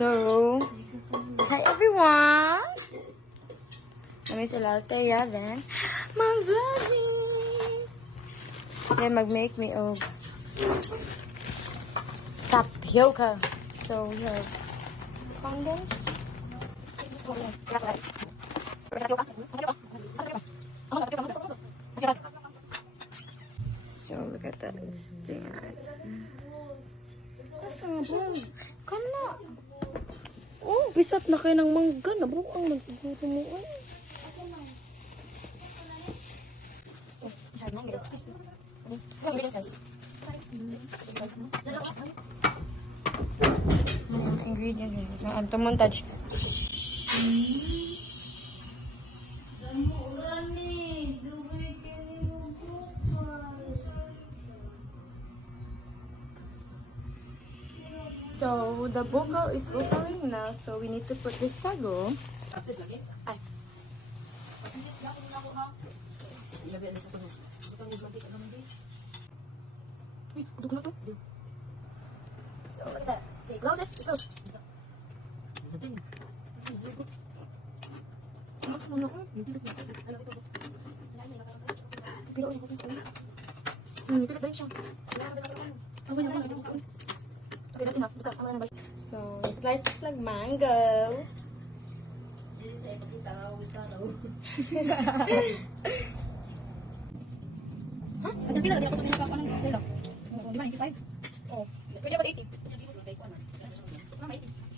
So, hi everyone! Kami sa Laltea then. Mag-vlogging! Then mag-make me of tapioca. So, we have condensed. So, look at that. Asa nga ba? Kana. Oh, bisat na kayo ng mangga. Nabrok ang nagsiguro mo. Ingredients. Ito montage. So, the bokal is bokaling na, so we need to put the sago. Ay. Uy, dug na to. So, look at that. Say, close it. Close. So, slice it like mango. Huh? Ada pila dia ako ano sila. Di ba 95? Oh, pwede ba 80?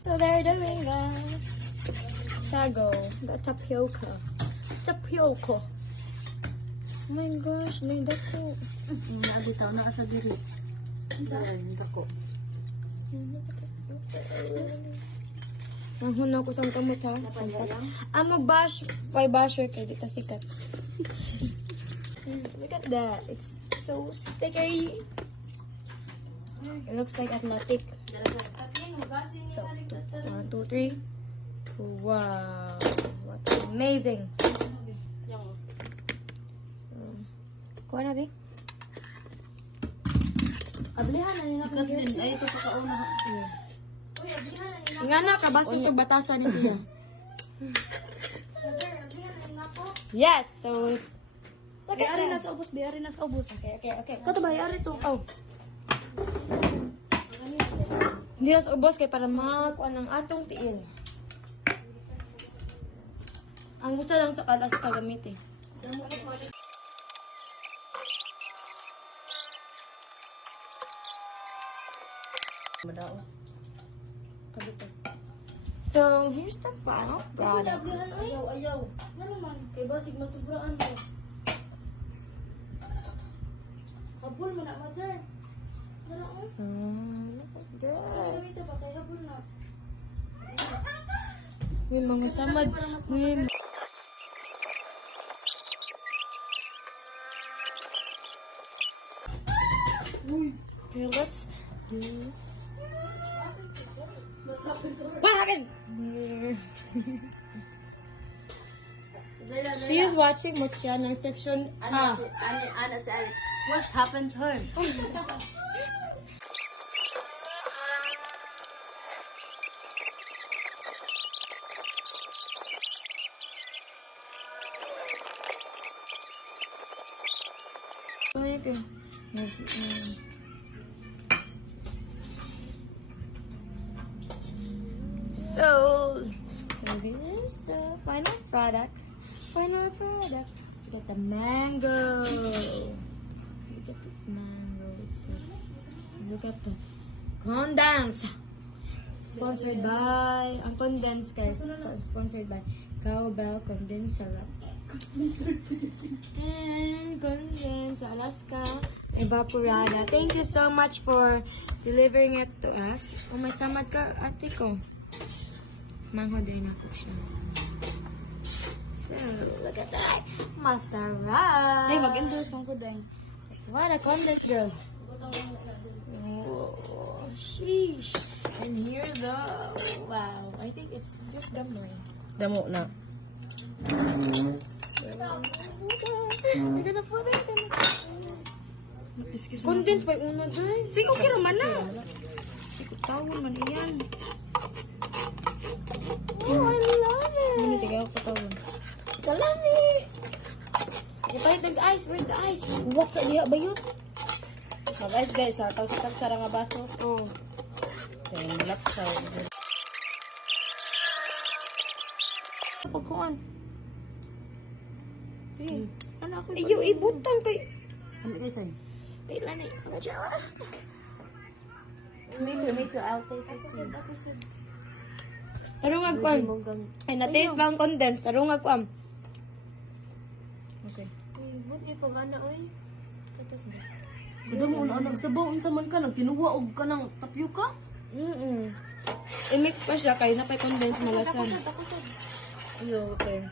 So they're doing guys. Sago, the tapioca. Tapioca. Oh my gosh, may dako. Naabitaw na sa diri. Ang dako. Nahuna ko sa kamot ha. Amo bash, why basher kay dito sikat. Look at that. It's so sticky. It looks like athletic. So, 1, 2, 3. Wow. What amazing. Kuha na, Big. Ablihan na nila sikat din. Ay, ito sa kauna. Nga na, kabaso sa batasan ni siya. Yes, so... Bayari na sa ubos, bayari na sa ubos. Okay. Kato bayari to. Oh. Hindi na sa ubos kay para makakuha ng atong tiil. Ang gusto lang sa kalas kagamit eh. Madao. So, here's the final product. Ayaw. Ano man? Kay basig masubraan mo. Habol mo na, mother. So, look at that. Dito ba? Kay habol na. May mga samad. May... Okay, let's do... What's happened to her? What happened? She is watching Mochiana section. Ana si Alex. What's happened to her? Okay. So this is the final product. Final product. Look at the mango. Look at the mango. Look at the condensed. Sponsored by, ang condensed guys. Sponsored by Cowbell Condensed Syrup. And condensed Alaska Evaporada. Thank you so much for delivering it to us. Oh, may samad ka, ate ko. Mango din ako siya. So, look at that. Masarap. Hey, mag-endorse mo ko din. What a condensed girl. Oh, sheesh. And here's the, wow. I think it's just gamoy. Damo na. You're gonna put it in. Condensed by uno dahil. Sige, okay naman na. Ikot tawon man iyan. the ice? Where's the ice? What sa diha ba yun? Mag-ice guys ha. Tapos sa tagsara nga baso. Oh. Okay, lapsaw. Pagkuhan. Eh, ano ako? Iyo, ibutang kay... Ano guys ay? Wait lang eh. Mga jawa. Me too. I'll taste it too. Tarong agkuan. Ay, na-taste lang condense. Tarong agkuan. Okay. Buti pa gana, oy. Katas ba? Kada mo na nagsabaw unsa man ka nagtinuwa og ka ng tapioca? I-mix pa siya kay napay condense malasan. Ayo, okay.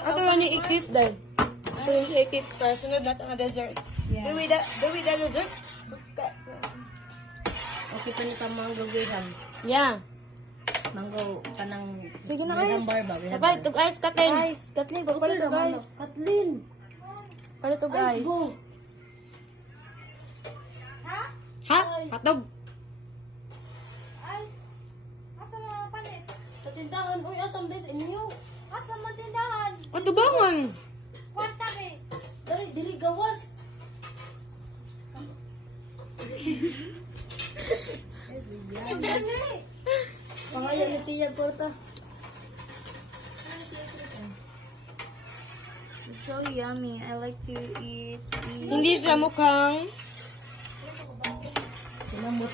Ato ra ni ikip dahil. Ato rin siya ikip para sunod natin ang dessert. Yeah. Do we that dessert? Okay pa ni ka mango graham. Yeah. Mango kanang Sige na graham kayo. bar ba? Sabay, tug ice katin. Guys, Kathleen, pagpala to guys. Kathleen. Para tug Ice ice. go. Ha? Patog. Asa mga palit? Sa tindahan, uy, asam this inyo. Asa mga tindahan? Ano bangon? Kwarta be. Dari, diri gawas. Pangalan ni Tia Porta. It's so yummy. I like to eat. Hindi siya mukhang... Sinamot.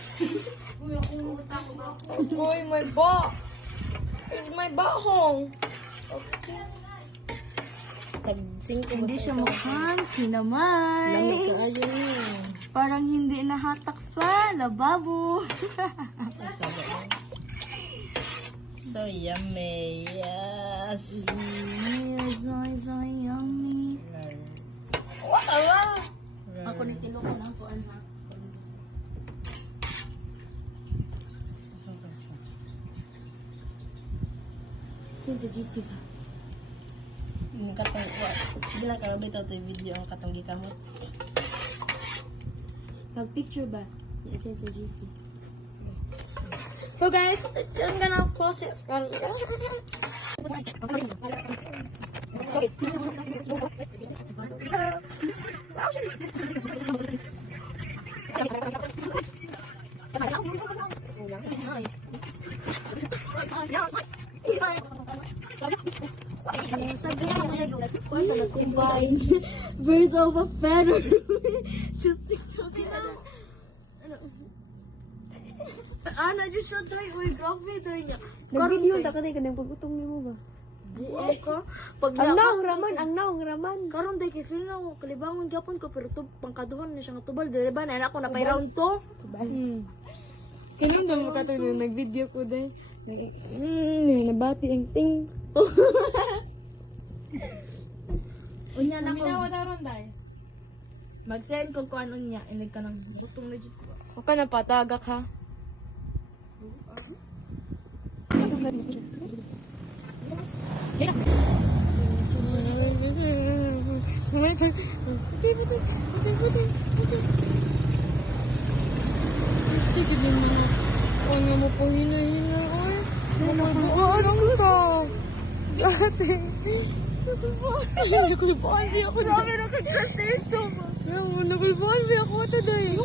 Uy, my ba. It's my bahong. Tag-sing ko Hindi siya mukhang kinamay. Lamig ka ayo. Parang hindi nahatak sa lababo. So yummy. Yes. So yummy. Ako ni tilo ko na kuan ha. Since GC ba? Ini katong bilang kayo bitaw to video ang katong gikamot. Pag-picture ba? Since GC. So guys, I'm gonna post it. Combine birds of a feather. Just Ana, just siya tayo. Uy, grabe tayo niya. Nag-video ta ka tayo kanang pagutong ni mo ba? Buaw ka. Pag Ang naong raman. karon day kay feel na ako kalibangon gapon ko pero pangkaduhan na siya nga tubal dire ba na ako na pay round to. Kanina daw mo katulog nag-video ko dahil. Nabati ang ting. Unya na ko. daron dahil. Mag-send ko kung anong niya. Inig ka ng gustong legit ko. Huwag ka na patagak ha. Gusto ko din mo. Ano mo po hina-hina. Ay, anong gusto? Dati. Nakulbasi ako. Dami na kagkastation. Nakulbasi ako today.